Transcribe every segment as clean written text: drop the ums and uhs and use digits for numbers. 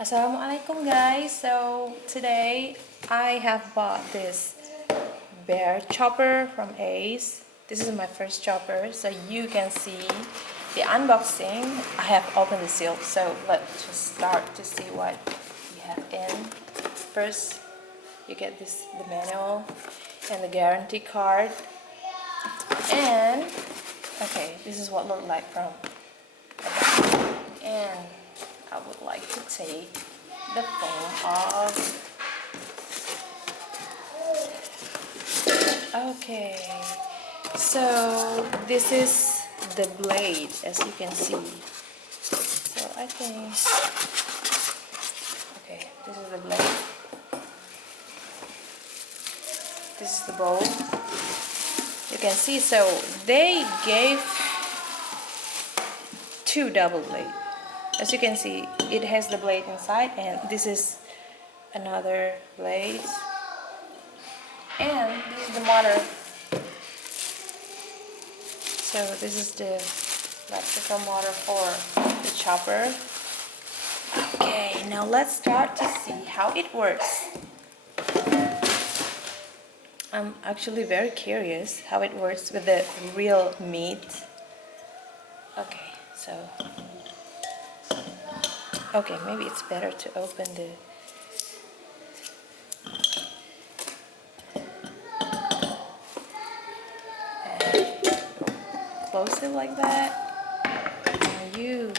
Assalamualaikum guys. So today I have bought this bear chopper from Ace. This is my first chopper, so you can see the unboxing. I have opened the seal, so let's just start to see what we have in. First you get the manual and the guarantee card, and okay, this is what looked like from the back. And I would like to take the foam off. Okay, so this is the blade, as you can see. So I think, okay, this is the blade. This is the bowl. You can see, so they gave two double blades. As you can see, it has the blade inside, and this is another blade, and this is the motor. So this is the electrical motor for the chopper. Okay, now let's start to see how it works. I'm actually very curious how it works with the real meat. Okay, so okay, maybe it's better to open the and close it like that. And you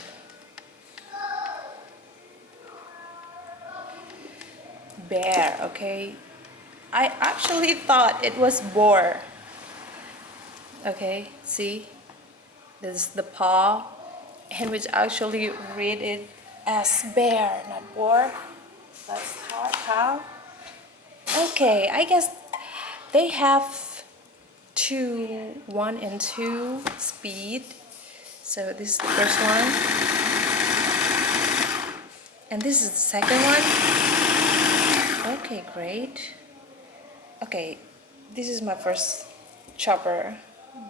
bear, okay? I actually thought it was boar. Okay, see? This is the paw, and which actually read it as bear, not boar. Let's start how. Okay, I guess they have 1 and 2 speed. So this is the first one, and this is the second one. Okay, great. Okay, this is my first chopper,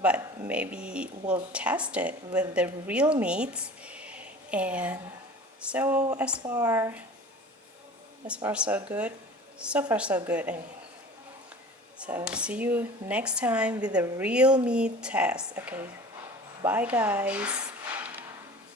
but maybe we'll test it with the real meats. And so as far so good. So far so good. I mean, so see you next time with the real meat test. Okay, bye guys.